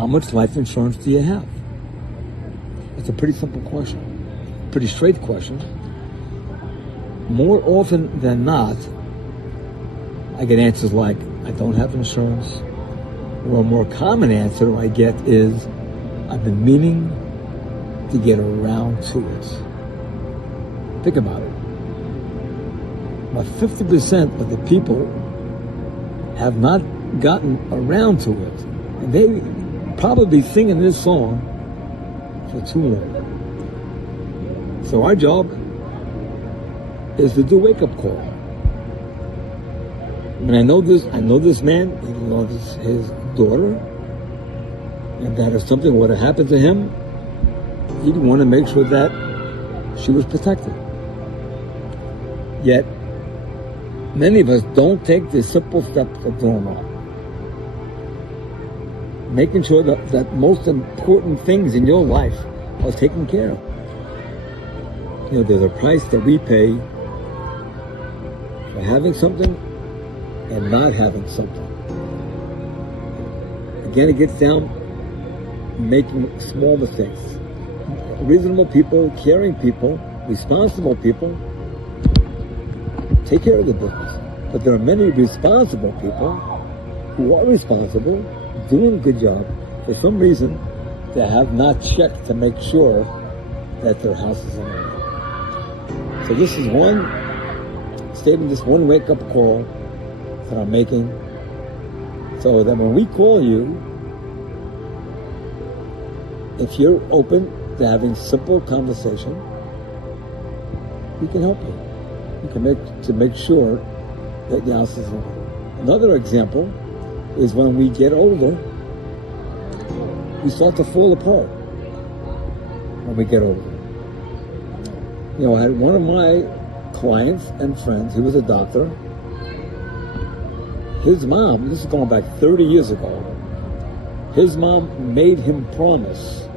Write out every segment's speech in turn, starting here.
how much life insurance do you have? It's a pretty simple question, pretty straight question. More often than not, I get answers like, I don't have insurance. Or a more common answer I get is, I've been meaning to get around to it. Think about it. About 50% of the people have not gotten around to it. And they probably singing this song for too long. So our job is to do wake-up call. I mean, I know this man, he loves his daughter, and that if something were to happen to him, he'd want to make sure that she was protected. Yet, many of us don't take the simple steps of doing that. Making sure that most important things in your life are taken care of. You know, there's a price that we pay for having something and not having something. Again, it gets down making small mistakes. Reasonable people, caring people, responsible people take care of the business. But there are many responsible people who are responsible, doing a good job. For some reason, they have not checked to make sure that their house is in order. So this is one statement, this one wake-up call that I'm making, so that when we call you, if you're open to having simple conversation, we can help you. We can make sure that the house is in order. Another example is when we get older, we start to fall apart when we get older. You know, I had one of my clients and friends, he was a doctor. His mom, this is going back 30 years ago, his mom made him promise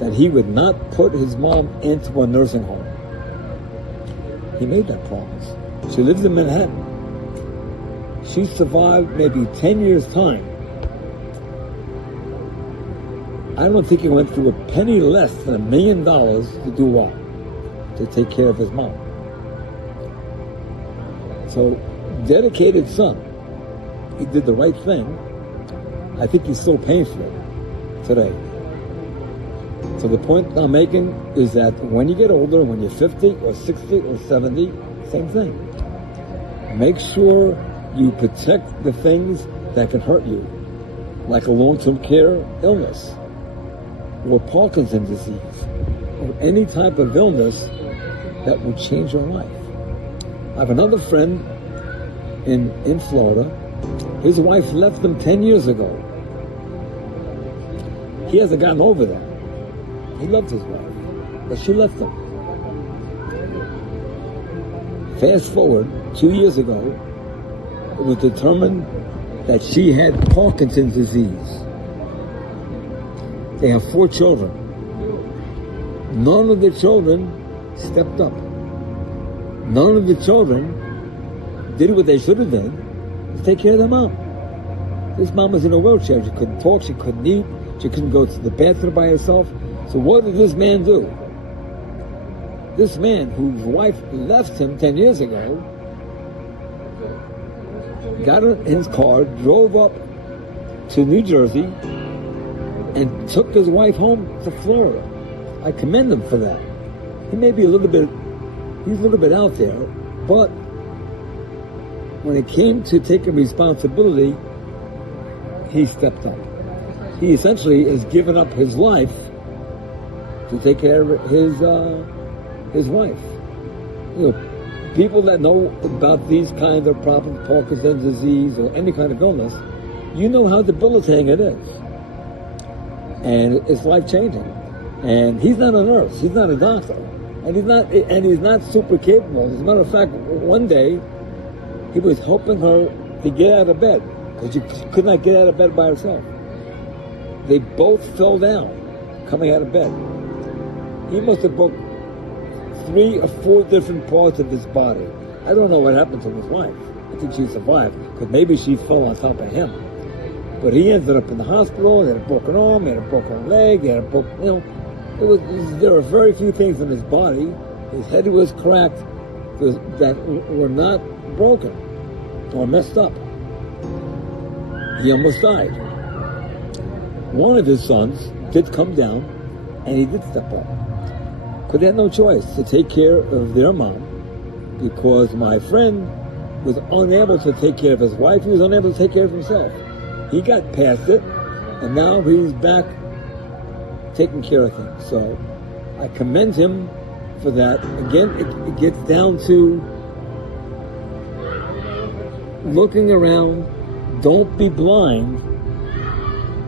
that he would not put his mom into a nursing home. He made that promise. She lives in Manhattan. She survived maybe 10 years' time. I don't think he went through a penny less than $1 million to do what? To take care of his mom. So, dedicated son. He did the right thing. I think he's still paying for it today. So the point I'm making is that when you get older, when you're 50 or 60 or 70, same thing. Make sure you protect the things that can hurt you, like a long-term care illness, or Parkinson's disease, or any type of illness that will change your life. I have another friend in Florida. His wife left him 10 years ago. He hasn't gotten over that. He loved his wife, but she left him. Fast forward 2 years ago, it was determined that she had Parkinson's disease. They have 4 children. None of the children stepped up. None of the children did what they should have done to take care of their mom. This mom was in a wheelchair. She couldn't talk, she couldn't eat, she couldn't go to the bathroom by herself. So what did this man do? This man, whose wife left him 10 years ago, got in his car, drove up to New Jersey, and took his wife home to Florida. I commend him for that. He may be he's a little bit out there, but when it came to taking responsibility, he stepped up. He essentially has given up his life to take care of his wife. You know, people that know about these kinds of problems, Parkinson's disease or any kind of illness, you know how debilitating it is. And it's life-changing. And he's not a nurse, he's not a doctor, and he's not super capable. As a matter of fact, one day he was helping her to get out of bed because she could not get out of bed by herself. They both fell down coming out of bed. He must have broke 3 or 4 different parts of his body. I don't know what happened to his wife. I think she survived because maybe she fell on top of him. But he ended up in the hospital. He had a broken arm, he had a broken leg, he had a broken, there were very few things in his body. His head was cracked that were not broken or messed up. He almost died. One of his sons did come down, and he did step up. But they had no choice to take care of their mom, because my friend was unable to take care of his wife. He was unable to take care of himself. He got past it, and now he's back taking care of things. So I commend him for that. Again, it gets down to looking around. Don't be blind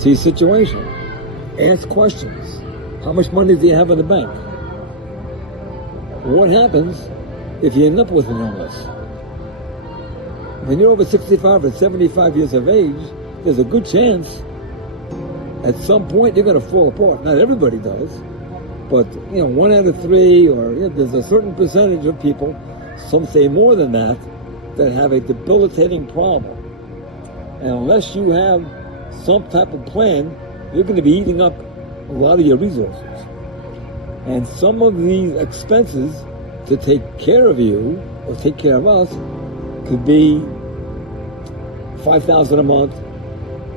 to your situation. Ask questions. How much money do you have in the bank? What happens if you end up with an illness? When you're over 65 or 75 years of age, there's a good chance at some point you're going to fall apart. Not everybody does, but 1 out of 3, or there's a certain percentage of people, some say more than that have a debilitating problem. And unless you have some type of plan, you're going to be eating up a lot of your resources. And some of these expenses to take care of you or take care of us could be $5,000 a month,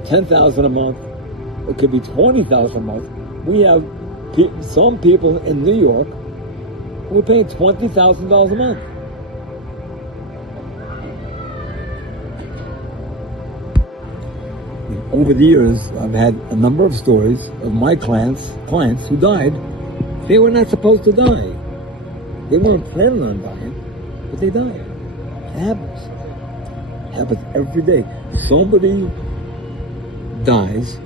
$10,000 a month. It could be $20,000 a month. We have some people in New York who are paying $20,000 a month. Over the years, I've had a number of stories of my clients who died. They were not supposed to die. They weren't planning on dying, but they died. It happens. It happens every day. Somebody dies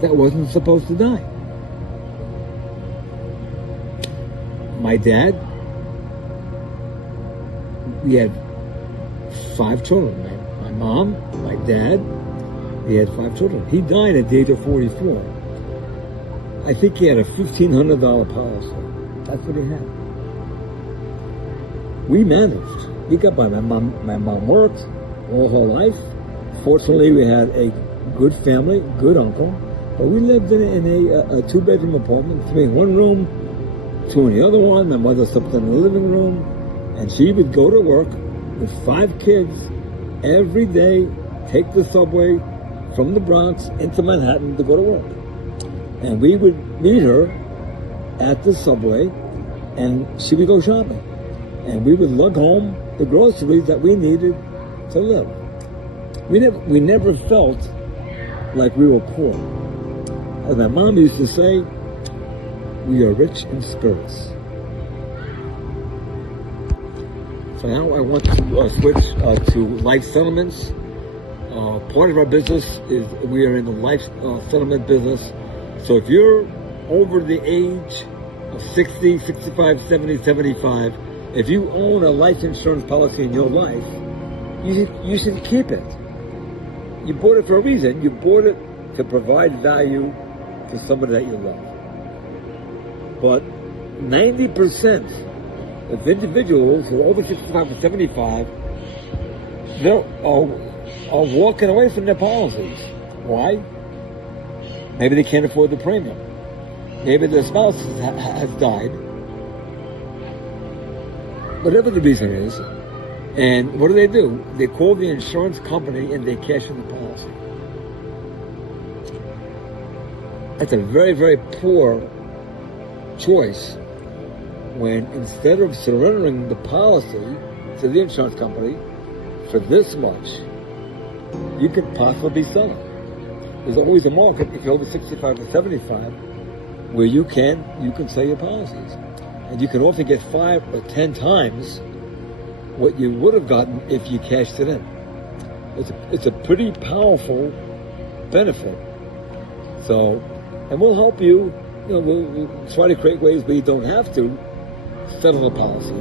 that wasn't supposed to die. My dad, we had 5 children. My mom, my dad, he had 5 children. He died at the age of 44. I think he had a $1,500 policy. That's what he had. We managed. We got by. My mom worked all her life. Fortunately, we had a good family, good uncle. But we lived in a 2-bedroom apartment, 3 in one room, 2 in the other one. My mother slept in the living room. And she would go to work with 5 kids every day, take the subway from the Bronx into Manhattan to go to work. And we would meet her at the subway, and she would go shopping. And we would lug home the groceries that we needed to live. We never felt like we were poor. As my mom used to say, we are rich in spirits. So now I want to switch to life settlements. Part of our business is we are in the life settlement business. So if you're over the age of 60, 65, 70, 75, if you own a life insurance policy in your life, you should keep it. You bought it for a reason. You bought it to provide value to somebody that you love. But 90% of individuals who are over 65 or 75, are walking away from their policies. Why? Maybe they can't afford the premium. Maybe their spouse has died. Whatever the reason is. And what do? They call the insurance company and they cash in the policy. That's a very, very poor choice when instead of surrendering the policy to the insurance company for this much, you could possibly sell it. There's always a market if you're over 65 or 75 where you can sell your policies. And you can often get 5 or 10 times what you would have gotten if you cashed it in. It's a pretty powerful benefit. So, and we'll help you. We'll try to create ways where you don't have to settle a policy.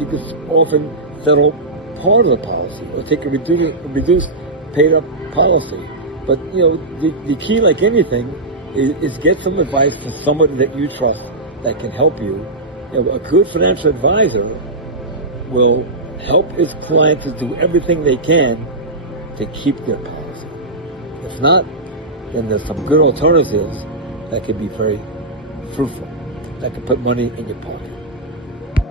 You can often settle part of the policy or take a reduced paid up policy. But the key, like anything, is get some advice from somebody that you trust that can help you. A good financial advisor will help his clients to do everything they can to keep their policy. If not, then there's some good alternatives that could be very fruitful, that could put money in your pocket.